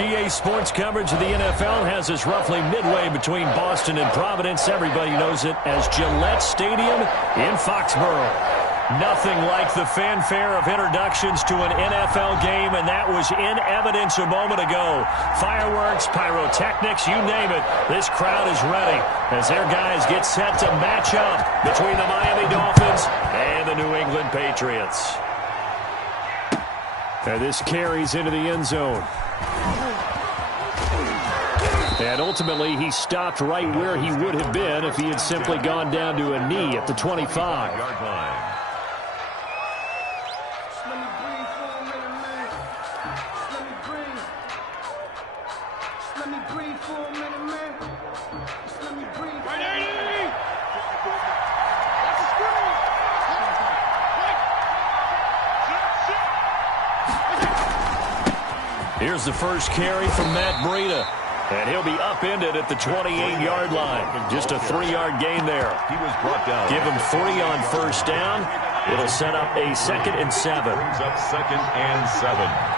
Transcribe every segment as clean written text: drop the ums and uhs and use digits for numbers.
EA Sports coverage of the NFL has us roughly midway between Boston and Providence. Everybody knows it as Gillette Stadium in Foxborough. Nothing like the fanfare of introductions to an NFL game, and that was in evidence a moment ago. Fireworks, pyrotechnics, you name it. This crowd is ready as their guys get set to match up between the Miami Dolphins and the New England Patriots. And this carries into the end zone. And ultimately, he stopped right where he would have been if he had simply gone down to a knee at the 25-yard line. Here's the first carry from Matt Breida. And he'll be upended at the 28-yard line. Just a 3-yard gain there. He was brought down. Give him 3 on first down. It'll set up a 2nd and 7. Brings up 2nd and 7.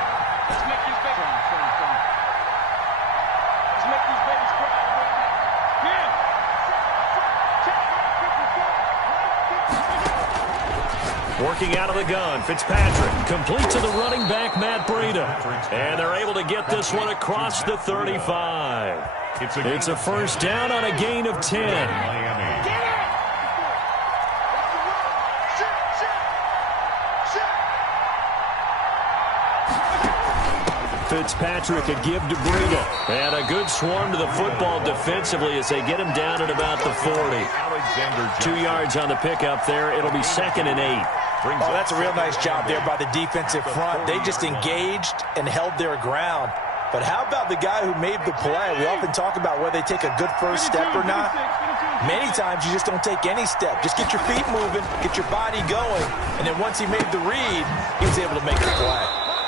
Working out of the gun, Fitzpatrick complete to the running back, Matt Breida. And they're able to get this one across the 35. It's a first down on a gain of 10. Fitzpatrick a give to Breida. And a good swarm to the football defensively as they get him down at about the 40. 2 yards on the pickup there. It'll be 2nd and 8. Oh, that's a real nice job there by the defensive front. They just engaged and held their ground. But how about the guy who made the play? We often talk about whether they take a good first step or not. Many times you just don't take any step. Just get your feet moving, get your body going, and then once he made the read, he was able to make the play.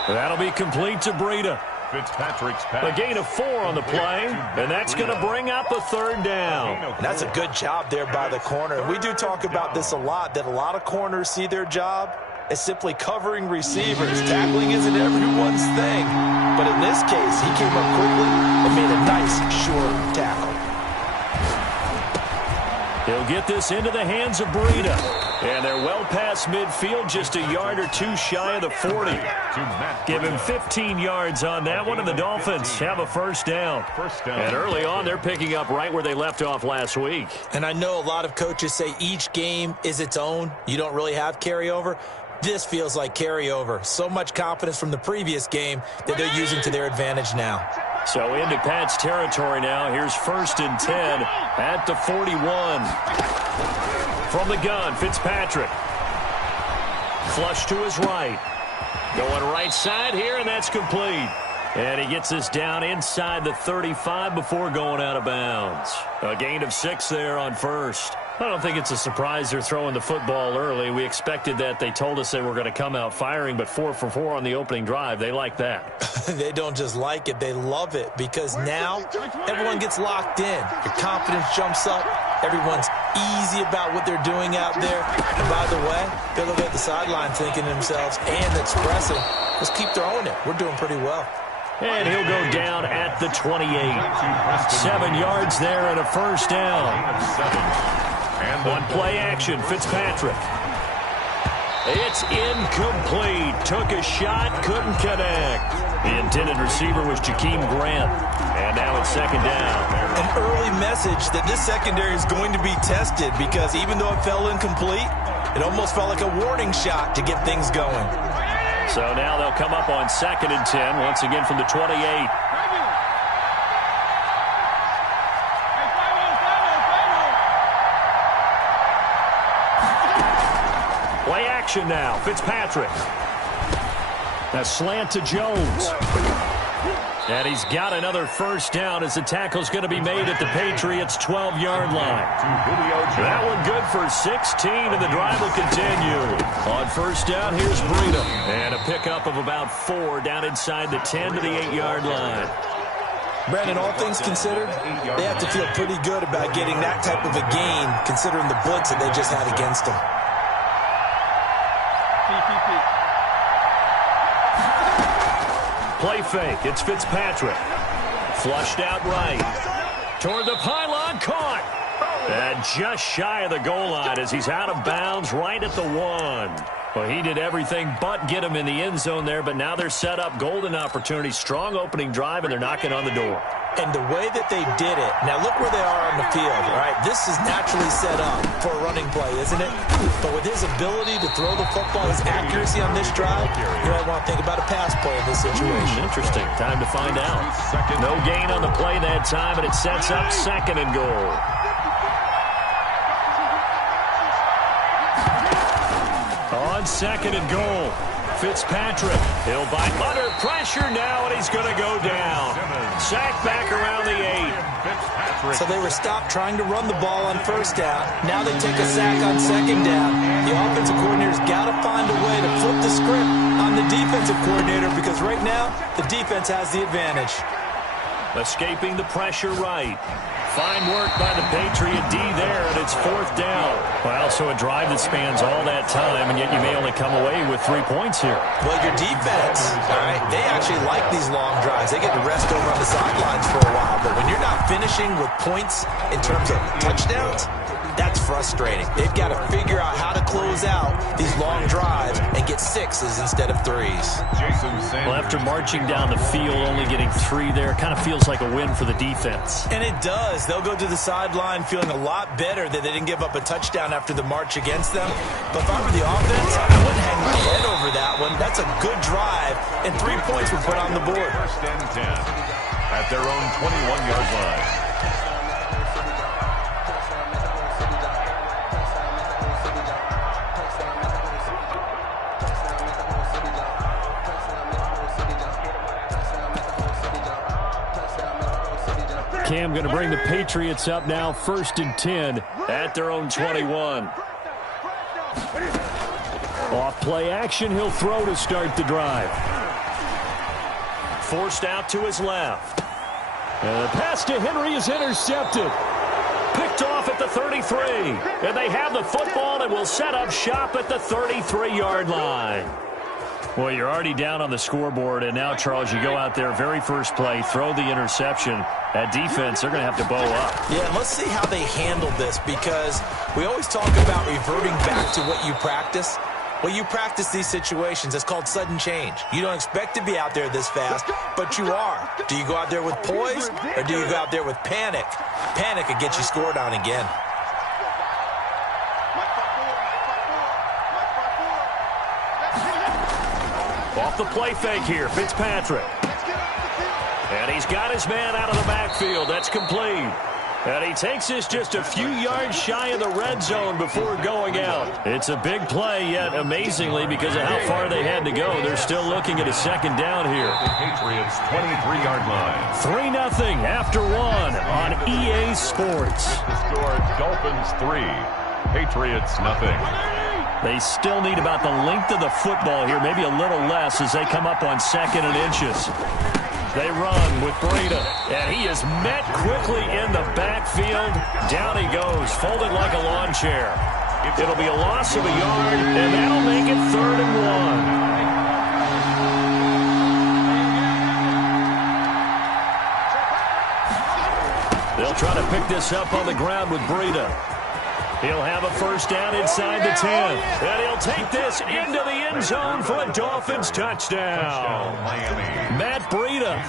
That'll be complete to Breida. Fitzpatrick's pass. A gain of 4 on the play, and that's going to bring up a 3rd down. And that's a good job there by the corner. We do talk about this a lot, that a lot of corners see their job as simply covering receivers. Tackling isn't everyone's thing. But in this case, he came up quickly and made a nice, short tackle. He'll get this into the hands of Breida. And they're well past midfield, just a yard or 2 shy of the 40. Give him 15 yards on that one, and the Dolphins have a first down. And early on, they're picking up right where they left off last week. And I know a lot of coaches say each game is its own. You don't really have carryover. This feels like carryover. So much confidence from the previous game that they're using to their advantage now. So into Pat's territory now. Here's 1st and 10 at the 41. From the gun, Fitzpatrick. Flush to his right. Going right side here, and that's complete. And he gets this down inside the 35 before going out of bounds. A gain of 6 there on first. I don't think it's a surprise they're throwing the football early. We expected that. They told us they were going to come out firing, but 4 for 4 on the opening drive. They like that. They don't just like it. They love it because now everyone gets locked in. Your confidence jumps up. Everyone's easy about what they're doing out there. And by the way, they're looking at the sideline thinking to themselves and expressing, let's keep throwing it. We're doing pretty well. And he'll go down at the 28. 7 yards there and a first down. And one play action, Fitzpatrick. It's incomplete. Took a shot, couldn't connect. The intended receiver was Jakeem Grant. And now it's 2nd down. An early message that this secondary is going to be tested because even though it fell incomplete, it almost felt like a warning shot to get things going. So now they'll come up on 2nd and 10, once again from the 28. Play action now. Fitzpatrick. A slant to Jones. And he's got another first down as the tackle's going to be made at the Patriots' 12-yard line. That one good for 16, and the drive will continue. On first down, here's Breida. And a pickup of about 4 down inside the 10 to the 8-yard line. Brandon, all things considered, they have to feel pretty good about getting that type of a gain considering the blitz that they just had against them. play fake. It's Fitzpatrick. Flushed out right. Toward the pylon, caught. And just shy of the goal line as he's out of bounds right at the 1. Well, he did everything but get him in the end zone there, but now they're set up. Golden opportunity, strong opening drive, and they're knocking on the door. And the way that they did it, now look where they are on the field, right? This is naturally set up for a running play, isn't it? But with his ability to throw the football, his accuracy on this drive, you might want to think about a pass play in this situation. Interesting. Time to find out. No gain on the play that time, and it sets up 2nd and goal. On 2nd and goal, Fitzpatrick. He'll bite under pressure now, and he's going to go down. Sack back around the 8. So they were stopped trying to run the ball on 1st down. Now they take a sack on 2nd down. The offensive coordinator's got to find a way to flip the script on the defensive coordinator because right now the defense has the advantage. Escaping the pressure right. Fine work by the Patriot D there, and it's 4th down. Well, so a drive that spans all that time, and yet you may only come away with 3 points here. Well, your defense, all right, they actually like these long drives. They get to rest over on the sidelines for a while, but when you're not finishing with points in terms of touchdowns, that's frustrating. They've got to figure out how to close out these long drives and get 6s instead of 3s. Well, after marching down the field, only getting 3 there, kind of feels like a win for the defense. And it does. They'll go to the sideline feeling a lot better that they didn't give up a touchdown after the march against them. But if I were the offense, I wouldn't hang my head over that one. That's a good drive, and 3 points were put on the board. 1st and 10 at their own 21-yard line. Cam going to bring the Patriots up now, 1st and 10 at their own 21. Off play action, he'll throw to start the drive. Forced out to his left. And the pass to Henry is intercepted. Picked off at the 33. And they have the football and will set up shop at the 33-yard line. Well, you're already down on the scoreboard, and now, Charles, you go out there, very first play, throw the interception. That defense, they're going to have to bow up. Yeah, and let's see how they handle this, because we always talk about reverting back to what you practice. Well, you practice these situations. It's called sudden change. You don't expect to be out there this fast, but you are. Do you go out there with poise, or do you go out there with panic? Panic could get you scored on again. Off the play fake here, Fitzpatrick. And he's got his man out of the backfield. That's complete. And he takes this just a few yards shy of the red zone before going out. It's a big play, yet amazingly, because of how far they had to go, they're still looking at a 2nd down here. The Patriots' 23-yard line. 3-0 after 1 on EA Sports. The score, Dolphins 3, Patriots nothing. They still need about the length of the football here, maybe a little less as they come up on 2nd and inches. They run with Breida, and he is met quickly in the backfield. Down he goes, folded like a lawn chair. It'll be a loss of a yard, and that'll make it 3rd and 1. They'll try to pick this up on the ground with Breida. He'll have a 1st down inside the 10. And he'll take this into the end zone for a Dolphins touchdown. Matt Breida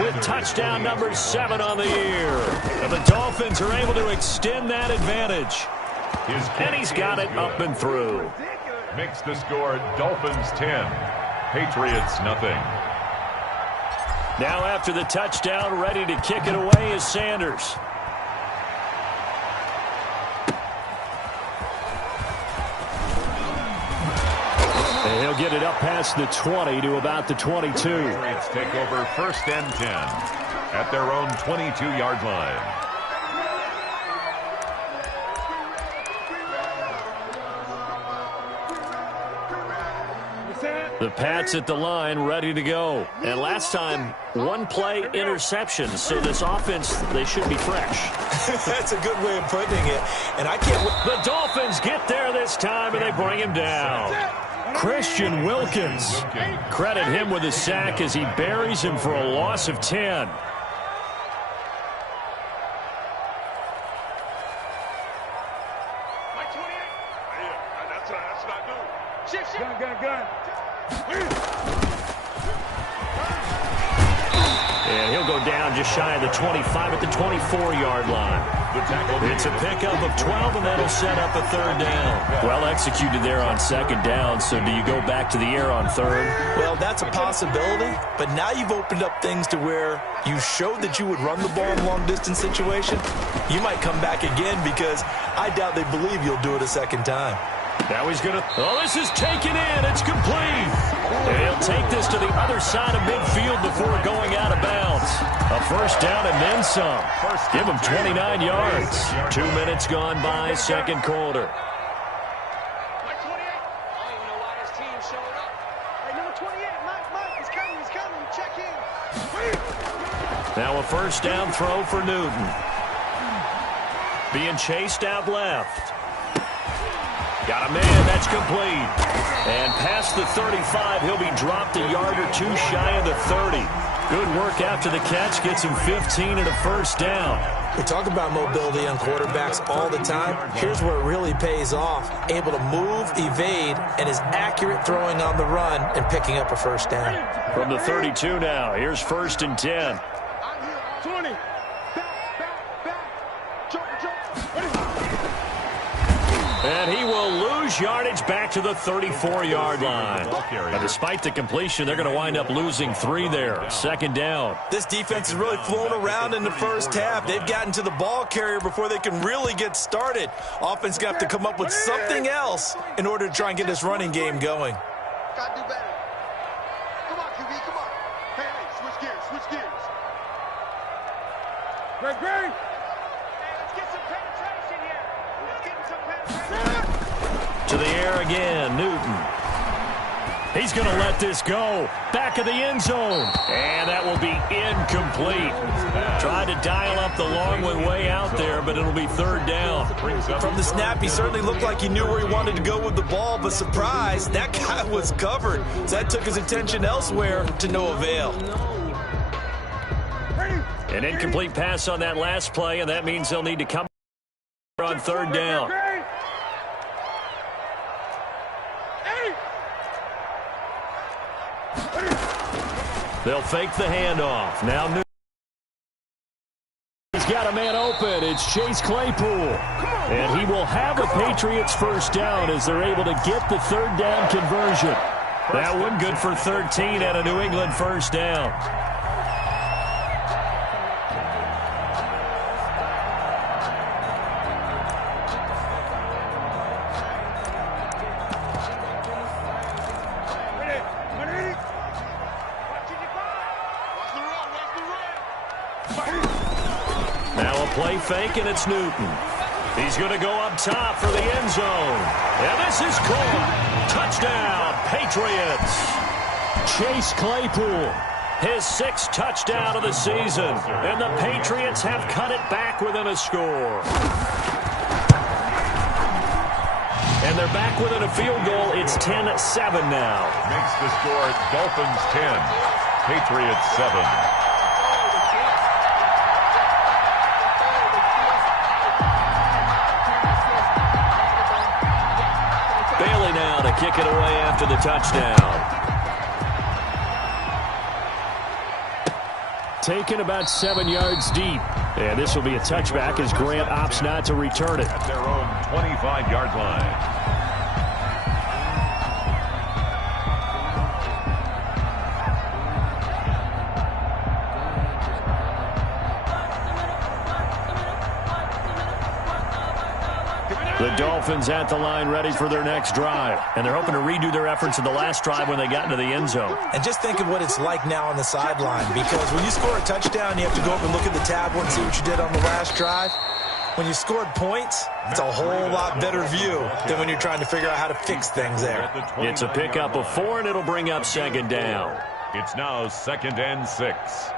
with touchdown number 7 on the year. And the Dolphins are able to extend that advantage. And he's got it up and through. Makes the score Dolphins 10, Patriots nothing. Now after the touchdown, ready to kick it away is Sanders. And he'll get it up past the 20 to about the 22. Patriots take over 1st and 10 at their own 22-yard line. The Pats at the line, ready to go. And last time, 1 play interception. So this offense, they should be fresh. That's a good way of putting it. And I can't... The Dolphins get there this time, and they bring him down. Christian Wilkins. Credit him with a sack as he buries him for a loss of 10. And he'll go down just shy of the 25 at the 24-yard line. It's a pickup of 12, and that'll set up a third down. Well executed there on second down, so do you go back to the air on third? Well, that's a possibility, but now you've opened up things to where you showed that you would run the ball in a long-distance situation. You might come back again because I doubt they believe you'll do it a second time. Now he's going to... Oh, this is taken in. It's complete. And he'll take this to the other side of midfield before going out of bounds. A first down and then some. Give him 29 yards. 2 minutes gone by, second quarter. Now a first down throw for Newton. Being chased out left. Got a man, that's complete. And past the 35, he'll be dropped a yard or two shy of the 30. Good work after the catch, gets him 15 and a first down. We talk about mobility on quarterbacks all the time. Here's where it really pays off. Able to move, evade, and is accurate throwing on the run and picking up a first down. From the 32 now, here's first and 10. 20. And he will lose yardage back to the 34-yard line. Now, despite the completion, they're going to wind up losing 3 there. Second down. This defense has really flown around in the first half. They've gotten to the ball carrier before they can really get started. Offense going to have to come up with something else in order to try and get this running game going. Got to do better. Come on, QB, come on. Hey, switch gears, switch gears. Greg. Let's get some penetration here. Let's get some penetration. To the air again, Newton. He's going to let this go. Back of the end zone. And that will be incomplete. Tried to dial up the long one way out there, but it'll be third down. From the snap, he certainly looked like he knew where he wanted to go with the ball, but surprise, that guy was covered. So that took his attention elsewhere to no avail. An incomplete pass on that last play, and that means they'll need to come on third down. They'll fake the handoff. Now Newton. He's got a man open. It's Chase Claypool. And he will have a Patriots first down as they're able to get the third down conversion. That one good for 13 and a New England first down. Now a play fake, and it's Newton. He's going to go up top for the end zone. And this is caught. Touchdown, Patriots. Chase Claypool, his 6th touchdown of the season. And the Patriots have cut it back within a score. And they're back within a field goal. It's 10-7 now. Makes the score Dolphins 10, Patriots 7. Bailey now to kick it away after the touchdown. Taken about 7 yards deep. And this will be a touchback as Grant opts not to return it. At their own 25-yard line. The Dolphins at the line ready for their next drive. And they're hoping to redo their efforts in the last drive when they got into the end zone. And just think of what it's like now on the sideline, because when you score a touchdown, you have to go up and look at the tablet and see what you did on the last drive. When you scored points, it's a whole lot better view than when you're trying to figure out how to fix things there. It's a pickup of 4, and it'll bring up second down. It's now 2nd and 6.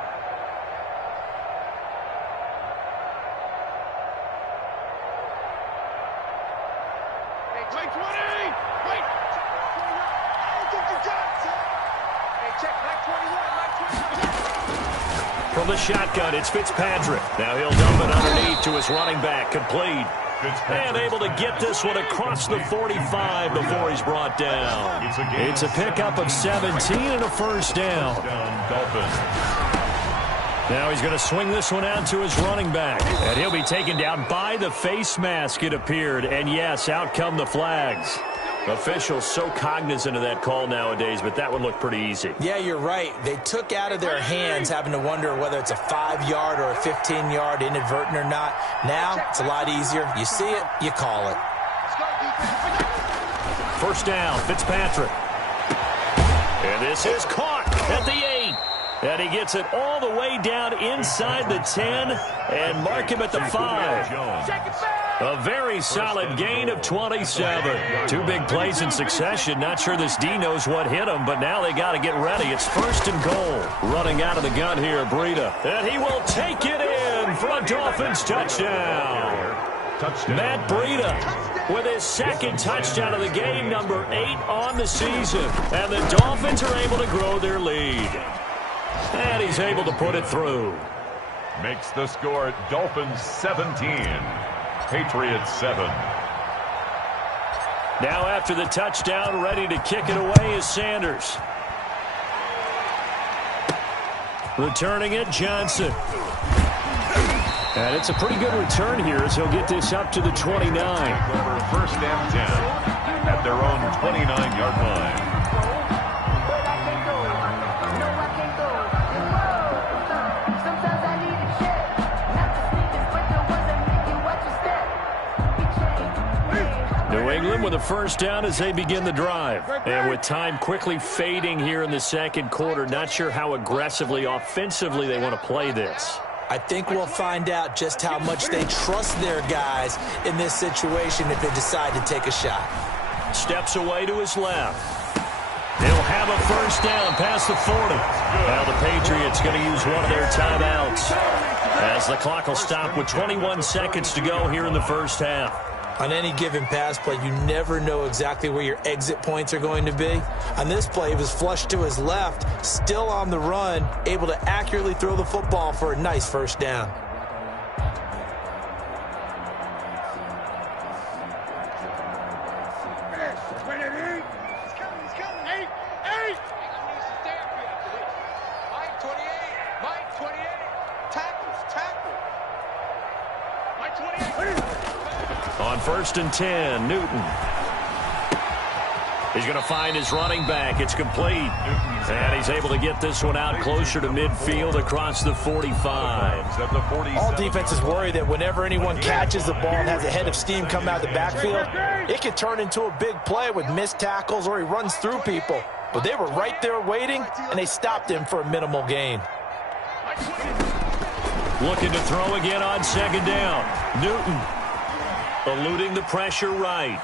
From the shotgun, it's Fitzpatrick. Now he'll dump it underneath to his running back. Complete. And able to get this one across the 45 before he's brought down. It's a pickup of 17 and a first down. Now he's going to swing this one out to his running back. And he'll be taken down by the face mask, it appeared. And yes, out come the flags. Officials so cognizant of that call nowadays, but that would look pretty easy. Yeah, you're right. They took out of their hands having to wonder whether it's a 5-yard or a 15-yard inadvertent or not. Now, it's a lot easier. You see it, you call it. First down, Fitzpatrick. And this is caught at the 8. And he gets it all the way down inside the 10 and mark him at the 5. A very solid gain of 27. 2 big plays in succession. Not sure this D knows what hit him, but now they got to get ready. It's first and goal. Running out of the gun here, Breida. And he will take it in for a Dolphins touchdown. Matt Breida with his second touchdown of the game, number 8 on the season. And the Dolphins are able to grow their lead. And he's able to put it through. Makes the score Dolphins 17. Patriots 7. Now after the touchdown, ready to kick it away is Sanders. Returning it, Johnson. And it's a pretty good return here as he'll get this up to the 29. First and 10 at their own 29-yard line. New England with a first down as they begin the drive. And with time quickly fading here in the second quarter, not sure how aggressively, offensively they want to play this. I think we'll find out just how much they trust their guys in this situation if they decide to take a shot. Steps away to his left. They'll have a first down past the 40. Now the Patriots going to use one of their timeouts as the clock will stop with 21 seconds to go here in the first half. On any given pass play, you never know exactly where your exit points are going to be. On this play, he was flushed to his left, still on the run, able to accurately throw the football for a nice first down. On first and 10, Newton. He's going to find his running back. It's complete. And he's able to get this one out closer to midfield across the 45. All defenses worry that whenever anyone catches the ball and has a head of steam come out of the backfield, it can turn into a big play with missed tackles or he runs through people. But they were right there waiting, and they stopped him for a minimal gain. Looking to throw again on second down. Newton eluding the pressure right.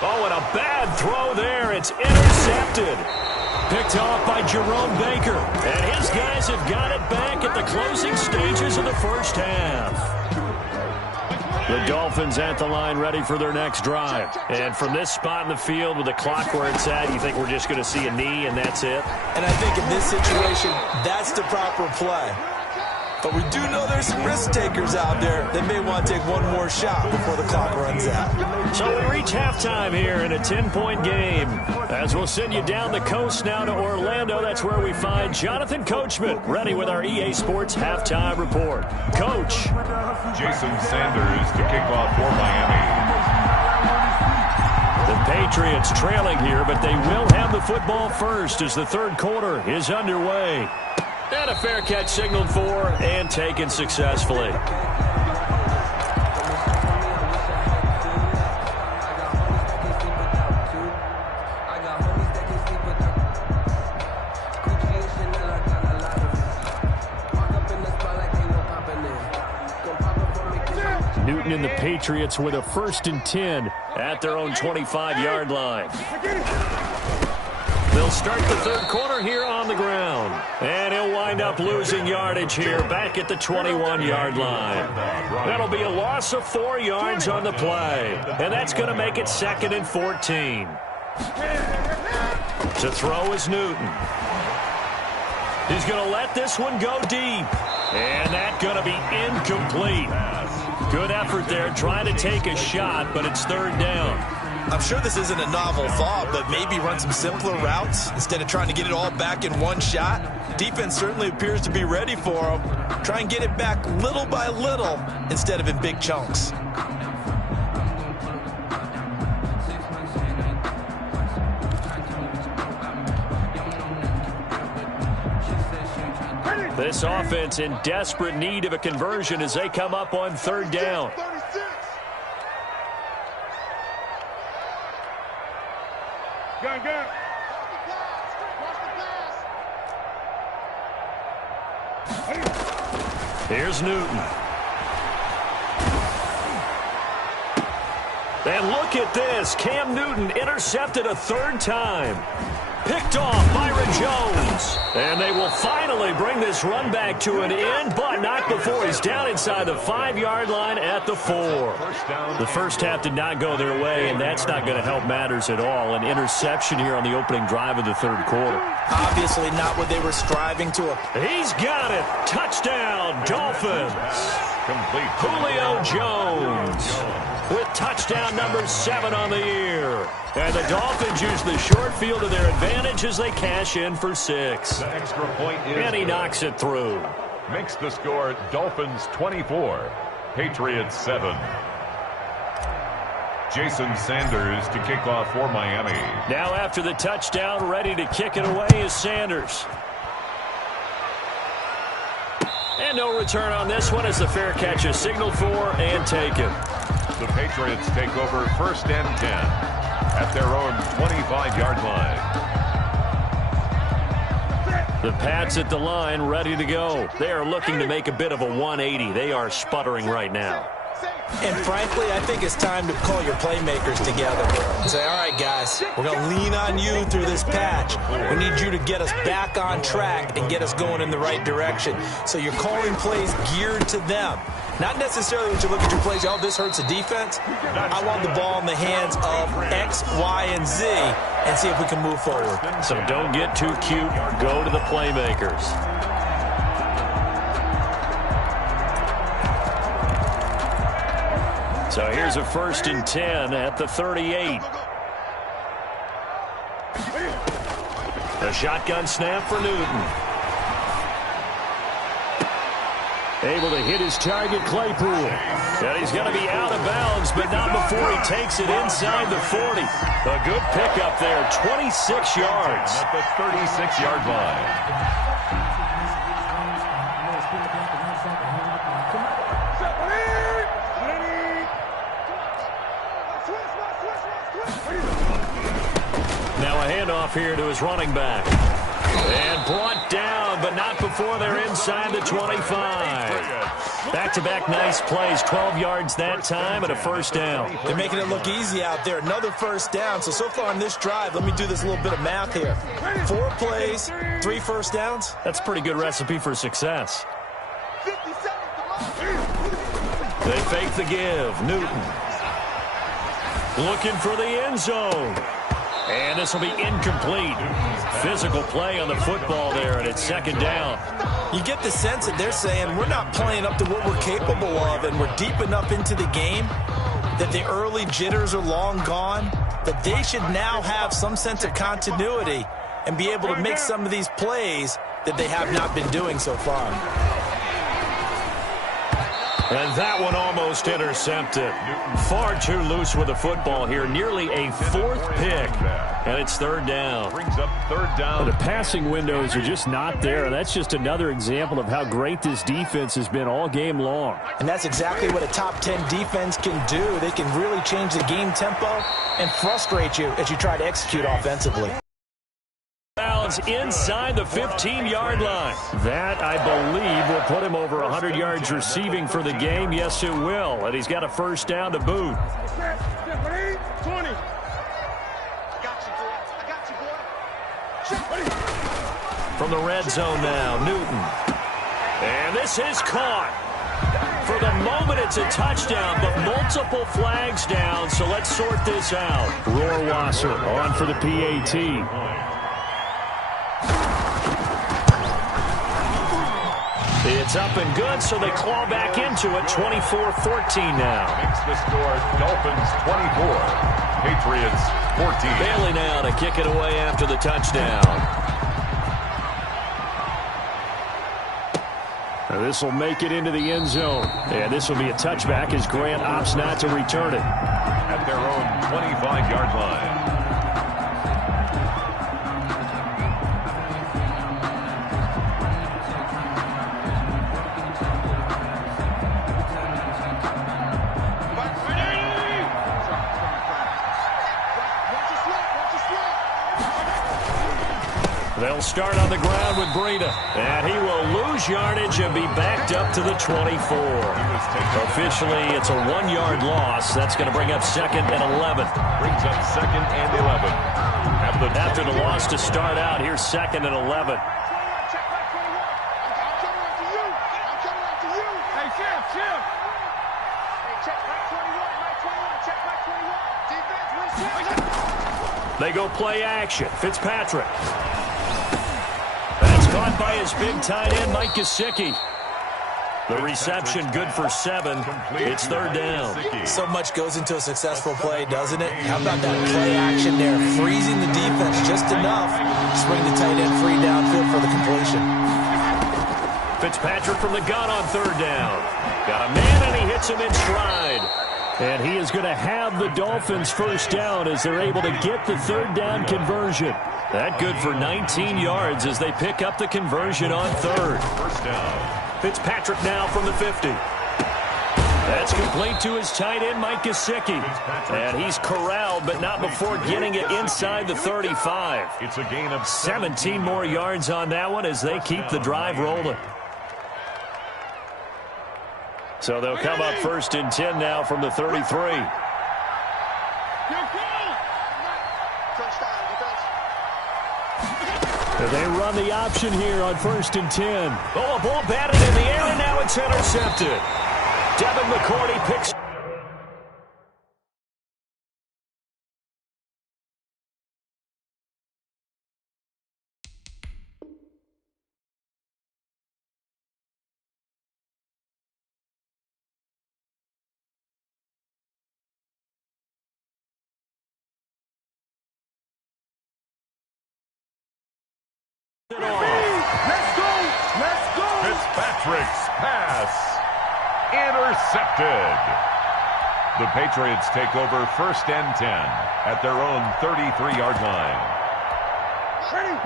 Oh, and a bad throw there. It's intercepted. Picked off by Jerome Baker. And his guys have got it back at the closing stages of the first half. The Dolphins at the line ready for their next drive. And from this spot in the field with the clock where it's at, you think we're just going to see a knee and that's it? And I think in this situation, that's the proper play. But we do know there's some risk takers out there that may want to take one more shot before the clock runs out. So we reach halftime here in a 10-point game. As we'll send you down the coast now to Orlando, that's where we find Jonathan Coachman, ready with our EA Sports Halftime Report. Coach. Jason Sanders to kick off for Miami. The Patriots trailing here, but they will have the football first as the third quarter is underway. And a fair catch signaled for and taken successfully. Newton and the Patriots with a first and 10 at their own 25-yard line. They'll start the third quarter here on the ground. And he'll wind up losing yardage here back at the 21-yard line. That'll be a loss of 4 yards on the play. And that's going to make it 2nd and 14. To throw is Newton. He's going to let this one go deep. And that's going to be incomplete. Good effort there trying to take a shot, but it's third down. I'm sure this isn't a novel thought, but maybe run some simpler routes instead of trying to get it all back in one shot. Defense certainly appears to be ready for him. Try and get it back little by little instead of in big chunks. This offense in desperate need of a conversion as they come up on third down. Here's Newton. And look at this. Cam Newton intercepted a third time. Picked off Byron Jones. And they will finally bring this run back to an end, but not before he's down inside the 5-yard line at the 4. The first half did not go their way, and that's not going to help matters at all. An interception here on the opening drive of the third quarter. Obviously not what they were striving to. He's got it. Touchdown, Dolphins. Complete. Julio Jones with touchdown number 7 on the year. And the Dolphins use the short field to their advantage as they cash in for 6. The extra point is And he knocks it through. Makes the score Dolphins 24, Patriots 7. Jason Sanders to kick off for Miami. Now after the touchdown, ready to kick it away is Sanders. And no return on this one as the fair catch is signaled for and taken. The Patriots take over first and 10 at their own 25-yard line. The Pats at the line ready to go. They are looking to make a bit of a 180. They are sputtering right now. And frankly, I think it's time to call your playmakers together and say, all right, guys, we're going to lean on you through this patch. We need you to get us back on track and get us going in the right direction. So you're calling plays geared to them. Not necessarily when you look at your plays, oh, this hurts the defense. I want the ball in the hands of X, Y, and Z and see if we can move forward. So don't get too cute. Go to the playmakers. So here's a first and 10 at the 38. The shotgun snap for Newton. Able to hit his target, Claypool. And he's going to be out of bounds, but not before he takes it inside the 40. A good pickup there, 26 yards. At the 36-yard line. Now a handoff here to his running back. And brought down, but not before they're inside the 25. Back-to-back nice plays, 12 yards that time and a first down. They're making it look easy out there. Another first down. So far on this drive, let me do this little bit of math here. 4 plays, 3 first downs. That's a pretty good recipe for success. They fake the give. Newton looking for the end zone. And this will be incomplete. Physical play on the football there, and it's second down. You get the sense that they're saying we're not playing up to what we're capable of, and we're deep enough into the game that the early jitters are long gone, that they should now have some sense of continuity and be able to make some of these plays that they have not been doing so far. And that one almost intercepted. Far too loose with the football here. Nearly a 4th pick. And it's third down. Brings up third down. The passing windows are just not there. That's just another example of how great this defense has been all game long. And that's exactly what a top 10 defense can do. They can really change the game tempo and frustrate you as you try to execute offensively. Inside the 15-yard line. That, I believe, will put him over 100 yards receiving for the game. Yes, it will. And he's got a first down to boot. 20. From the red zone now, Newton. And this is caught. For the moment, it's a touchdown, but multiple flags down, so let's sort this out. Rohrwasser on for the PAT. It's up and good, so they claw back into it, 24-14 now. Makes the score Dolphins 24, Patriots 14. Bailey now to kick it away after the touchdown. This will make it into the end zone. And this will be a touchback as Grant opts not to return it. At their own 25-yard line. They'll start on the ground with Breida. And he will lose yardage and be backed up to the 24. Officially, it's a 1-yard loss. That's going to bring up 2nd and 11. Brings up 2nd and 11. After the loss to start out, here's 2nd and 11. They go play action. Fitzpatrick. That's caught by his big tight end, Mike Gesicki. The reception good for 7. It's 3rd down. So much goes into a successful play, doesn't it? How about that play action there? Freezing the defense just enough to swing the tight end free downfield for the completion. Fitzpatrick from the gun on 3rd down. Got a man, and he hits him in stride. And he is going to have the Dolphins first down as they're able to get the 3rd down conversion. That good for 19 yards as they pick up the conversion on 3rd. First down. Fitzpatrick now from the 50. That's complete to his tight end, Mike Gesicki. And he's corralled, but not before getting it inside the 35. It's a gain of 17 more yards on that one as they keep the drive rolling. So they'll come up 1st and 10 now from the 33. They run the option here on 1st and 10. Oh, a ball batted in the air, and now it's intercepted. Devin McCourty picks. Fitzpatrick's pass intercepted. The Patriots take over 1st and 10 at their own 33-yard line.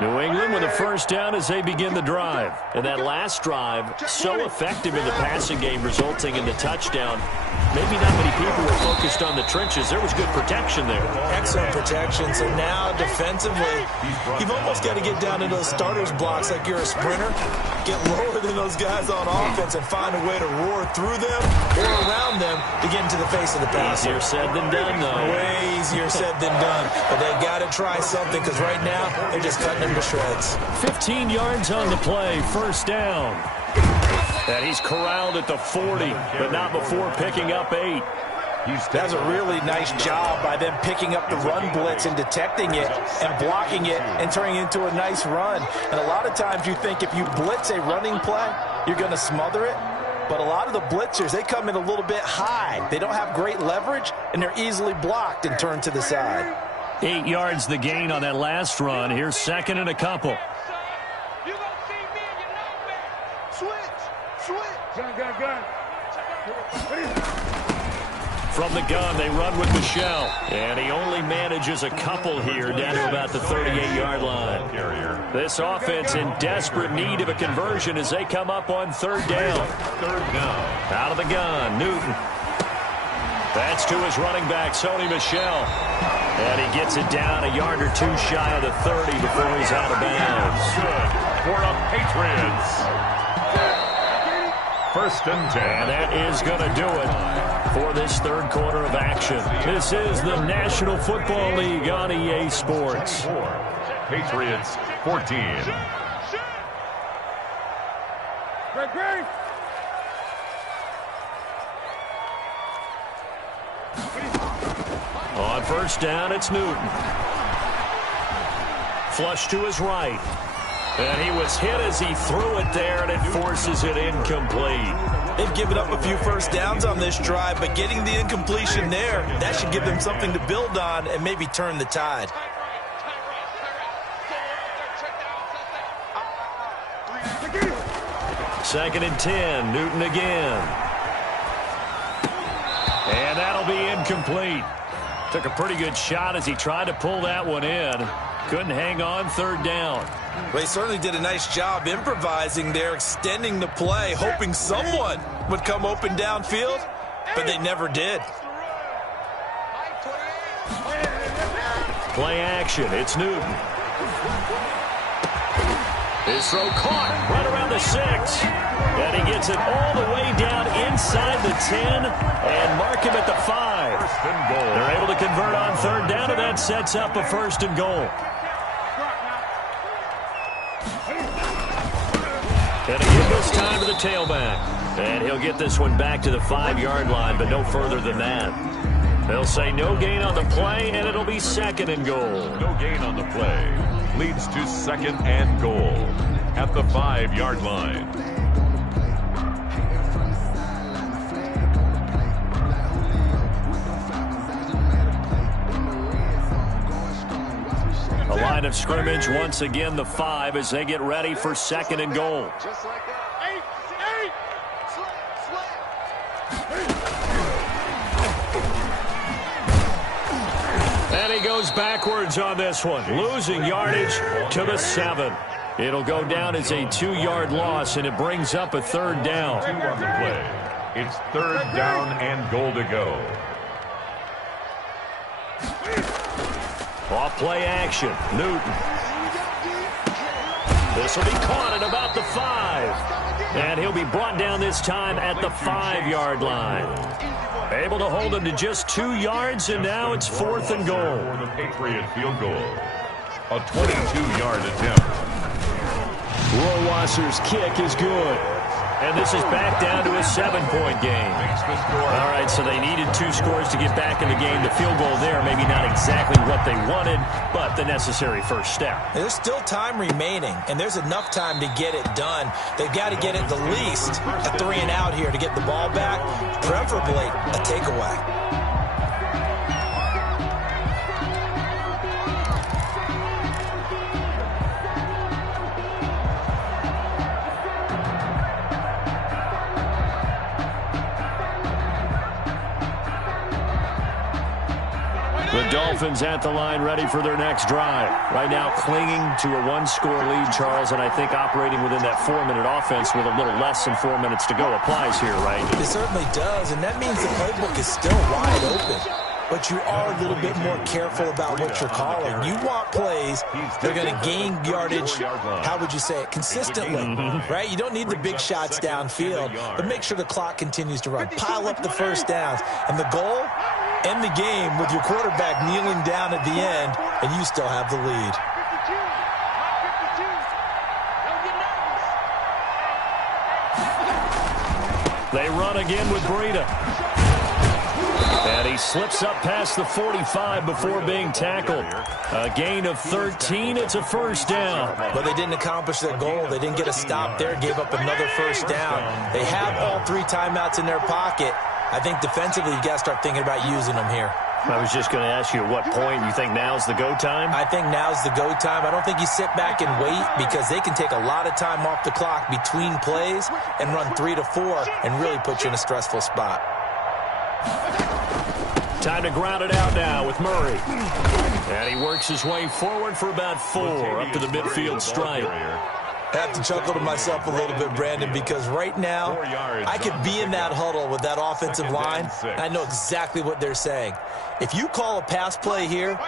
New England with a first down as they begin the drive. And that last drive, so effective in the passing game, resulting in the touchdown. Maybe not many people were focused on the trenches. There was good protection there. Excellent protection. So now defensively, you've almost got to get down into those starters blocks like you're a sprinter. Get lower than those guys on offense and find a way to roar through them or around them to get into the face of the passer. Easier said than done, though. Way easier said than done. But they got to try something because right now they're just cutting them to shreds. 15 yards on the play, first down. And he's corralled at the 40, but not before picking up 8. That's a really nice job by them picking up the run blitz and detecting it and blocking it and turning it into a nice run. And a lot of times you think if you blitz a running play, you're going to smother it. But a lot of the blitzers, they come in a little bit high. They don't have great leverage, and they're easily blocked and turned to the side. 8 yards the gain on that last run. Here's 2nd and a couple. From the gun, they run with Michelle. And he only manages a couple here down to about the 38-yard line. This offense in desperate need of a conversion as they come up on 3rd down. Out of the gun, Newton. That's to his running back, Sony Michel. And he gets it down a yard or 2 shy of the 30 before he's out of bounds. For the Patriots. 1st and 10. And that is going to do it for this 3rd quarter of action. This is the National Football League on EA Sports. Patriots 14. first down, it's Newton. Flush to his right. And he was hit as he threw it there, and it forces it incomplete. They've given up a few first downs on this drive, but getting the incompletion there, that should give them something to build on and maybe turn the tide. Second and 10, Newton again. And that'll be incomplete. Took a pretty good shot as he tried to pull that one in. Couldn't hang on, third down. Well, he certainly did a nice job improvising there, extending the play, hoping someone would come open downfield, but they never did. Play action, it's Newton. His throw caught right around the 6. And he gets it all the way down inside the 10 and mark him at the 5. First and goal. They're able to convert on third down, and that sets up a first and goal. And again this time to the tailback. And he'll get this one back to the 5-yard line, but no further than that. They'll say no gain on the play, and it'll be second and goal. No gain on the play. Leads to second and goal at the 5-yard line. A line of scrimmage, once again the 5 as they get ready for second and goal. Just like that. And he goes backwards on this one, losing yardage to the 7. It'll go down as a 2-yard loss, and it brings up a third down. 2 on the play. It's third down and goal to go. Off play action, Newton. This will be caught at about the 5. And he'll be brought down this time at the 5-yard line. Able to hold him to just 2 yards, and now it's fourth and goal. For the Patriot field goal. A 22-yard attempt. Rohrwasser's kick is good. And this is back down to a 7-point game. All right, so they needed 2 scores to get back in the game. The field goal there, maybe not exactly what they wanted, but the necessary first step. There's still time remaining, and there's enough time to get it done. They've got to get at the least a 3 and out here to get the ball back, preferably a takeaway. The Dolphins at the line, ready for their next drive. Right now clinging to a 1-score lead, Charles, and I think operating within that 4-minute offense with a little less than 4 minutes to go applies here, right? It certainly does, and that means the playbook is still wide open. But you are a little bit more careful about what you're calling. You want plays that are going to gain yardage, how would you say it, consistently, right? You don't need the big shots downfield, but make sure the clock continues to run. Pile up the first downs. And the goal, end the game with your quarterback kneeling down at the end, and you still have the lead. They run again with Breida. And he slips up past the 45 before being tackled. A gain of 13. It's a first down. But they didn't accomplish their goal. They didn't get a stop there, gave up another first down. They have all 3 timeouts in their pocket. I think defensively you got to start thinking about using them here. I was just going to ask you at what point you think now's the go time? I think now's the go time. I don't think you sit back and wait because they can take a lot of time off the clock between plays and run 3 to 4 and really put you in a stressful spot. Time to ground it out now with Murray. And he works his way forward for about 4 up to the midfield stripe. I have to chuckle to myself a little bit, Brandon, because right now I could be in that huddle with that offensive line, and I know exactly what they're saying. If you call a pass play here,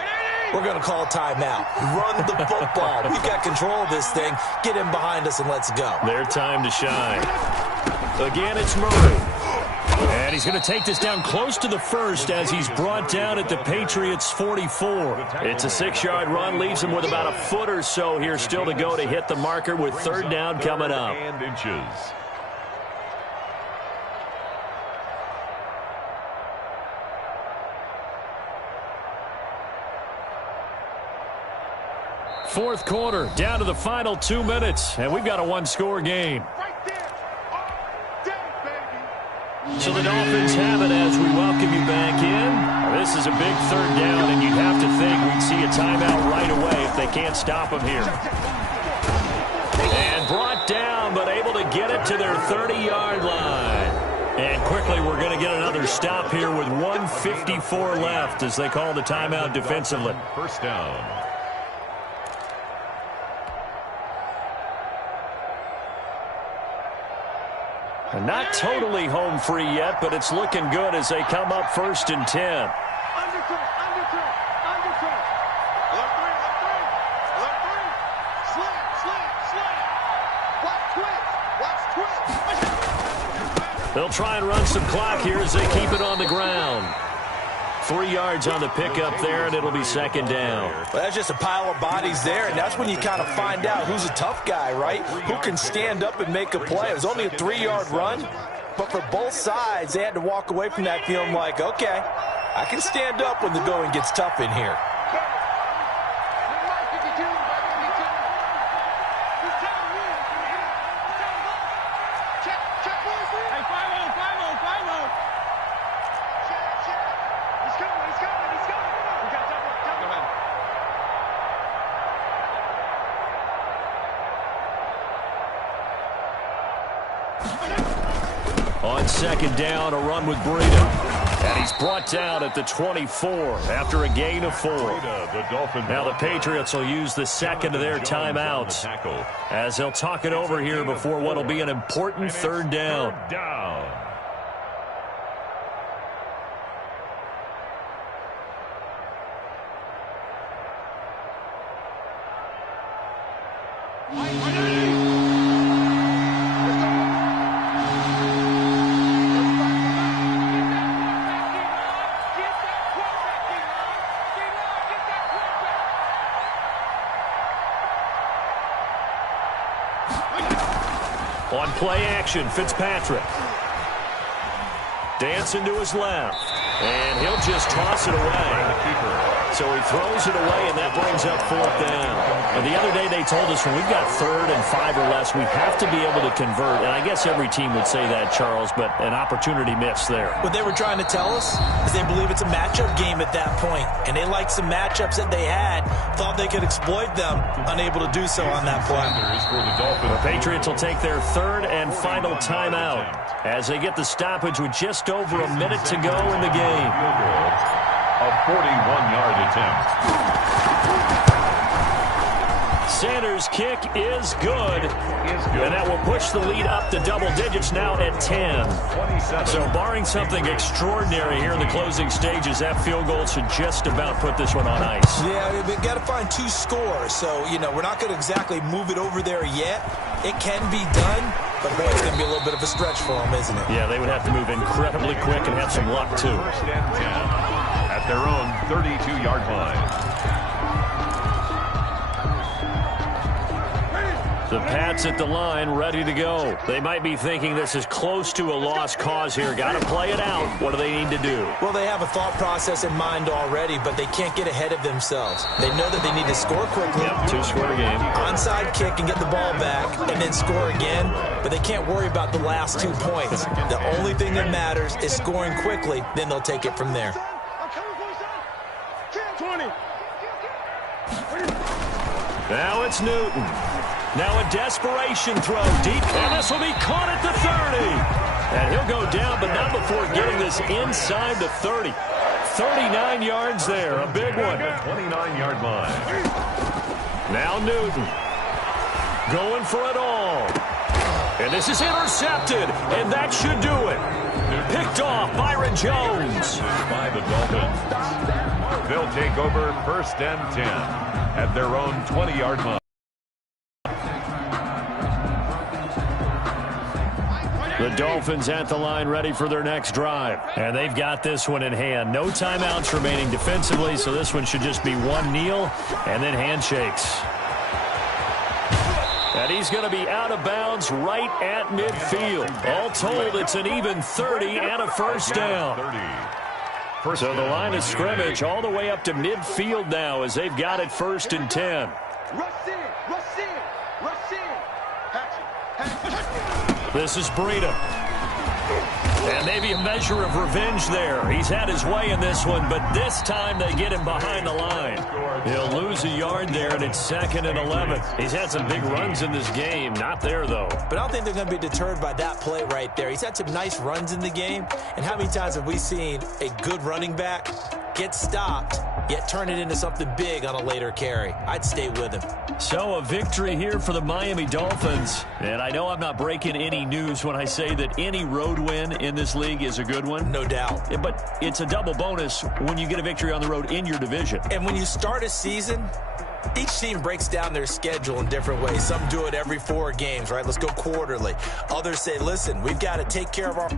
we're going to call a timeout. Run the football. We've got control of this thing. Get in behind us and let's go. Their time to shine. Again, it's Murray. And he's going to take this down close to the first as he's brought down at the Patriots' 44. It's a 6-yard run, leaves him with about a foot or so here still to go to hit the marker with third down coming up. And inches. Fourth quarter, down to the final 2 minutes, and we've got a one-score game. So the Dolphins have it as we welcome you back in. This is a big third down, and you'd have to think we'd see a timeout right away if they can't stop them here. And brought down, but able to get it to their 30-yard line. And quickly, we're going to get another stop here with 1:54 left as they call the timeout defensively. First down. And not totally home free yet, but it's looking good as they come up 1st and 10. Undercut. Alert three. Slam. Watch twist. They'll try and run some clock here as they keep it on the ground. 3 yards on the pickup there, and it'll be 2nd down. Well, that's just a pile of bodies there, and that's when you kind of find out who's a tough guy, right? Who can stand up and make a play. It was only a 3-yard run, but for both sides, they had to walk away from that feeling like, okay, I can stand up when the going gets tough in here. On 2nd down, a run with Breida. And he's brought down at the 24 after a gain of 4. Now the Patriots will use the second of their timeouts as they'll talk it over here before what will be an important 3rd down. On play action, Fitzpatrick. Dancing to his left. And he'll just toss it away. So he throws it away, and that brings up 4th down. And the other day they told us when we've got 3rd and 5 or less, we have to be able to convert. And I guess every team would say that, Charles, but an opportunity missed there. What they were trying to tell us is they believe it's a matchup game at that point. And they liked some matchups that they had, thought they could exploit them, unable to do so on that play. The Patriots will take their 3rd and final timeout as they get the stoppage with just over a minute to go in the game. A 41-yard attempt. Sanders' kick is good. And that will push the lead up to double digits now at 10. So barring something extraordinary here in the closing stages, that field goal should just about put this one on ice. Yeah, we've got to find 2 scores. So, we're not going to exactly move it over there yet. It can be done, but boy, it's going to be a little bit of a stretch for them, isn't it? Yeah, they would have to move incredibly quick and have some luck, too. 1st and 10 at their own 32-yard line. The Pats at the line, ready to go. They might be thinking this is close to a lost cause here. Got to play it out. What do they need to do? Well, they have a thought process in mind already, but they can't get ahead of themselves. They know that they need to score quickly. Yep, 2-score game. Onside kick and get the ball back, and then score again. But they can't worry about the last 2 points. The only thing that matters is scoring quickly. Then they'll take it from there. 20. Now it's Newton. Now a desperation throw deep, and this will be caught at the 30. And he'll go down, but not before getting this inside the 30. 39 yards there, a big one. 29-yard line. Now Newton going for it all. And this is intercepted, and that should do it. Picked off Byron Jones. By the Dolphins. They'll take over 1st and 10 at their own 20-yard line. The Dolphins at the line ready for their next drive. And they've got this one in hand. No timeouts remaining defensively, so this one should just be one kneel and then handshakes. And he's going to be out of bounds right at midfield. All told, it's an even 30 and a 1st down. So the line of scrimmage all the way up to midfield now as they've got it 1st and 10. Rush in. Rush in. Rush in. Hatchet. This is Breida. And maybe a measure of revenge there. He's had his way in this one, but this time they get him behind the line. He'll lose a yard there, and it's 2nd and 11. He's had some big runs in this game. Not there, though. But I don't think they're going to be deterred by that play right there. He's had some nice runs in the game. And how many times have we seen a good running back get stopped, yet turn it into something big on a later carry? I'd stay with him. So a victory here for the Miami Dolphins. And I know I'm not breaking any news when I say that any road win in this league is a good one. No doubt. But it's a double bonus when you get a victory on the road in your division. And when you start a season, each team breaks down their schedule in different ways. Some do it every 4 games, right? Let's go quarterly. Others say, listen, we've got to take care of our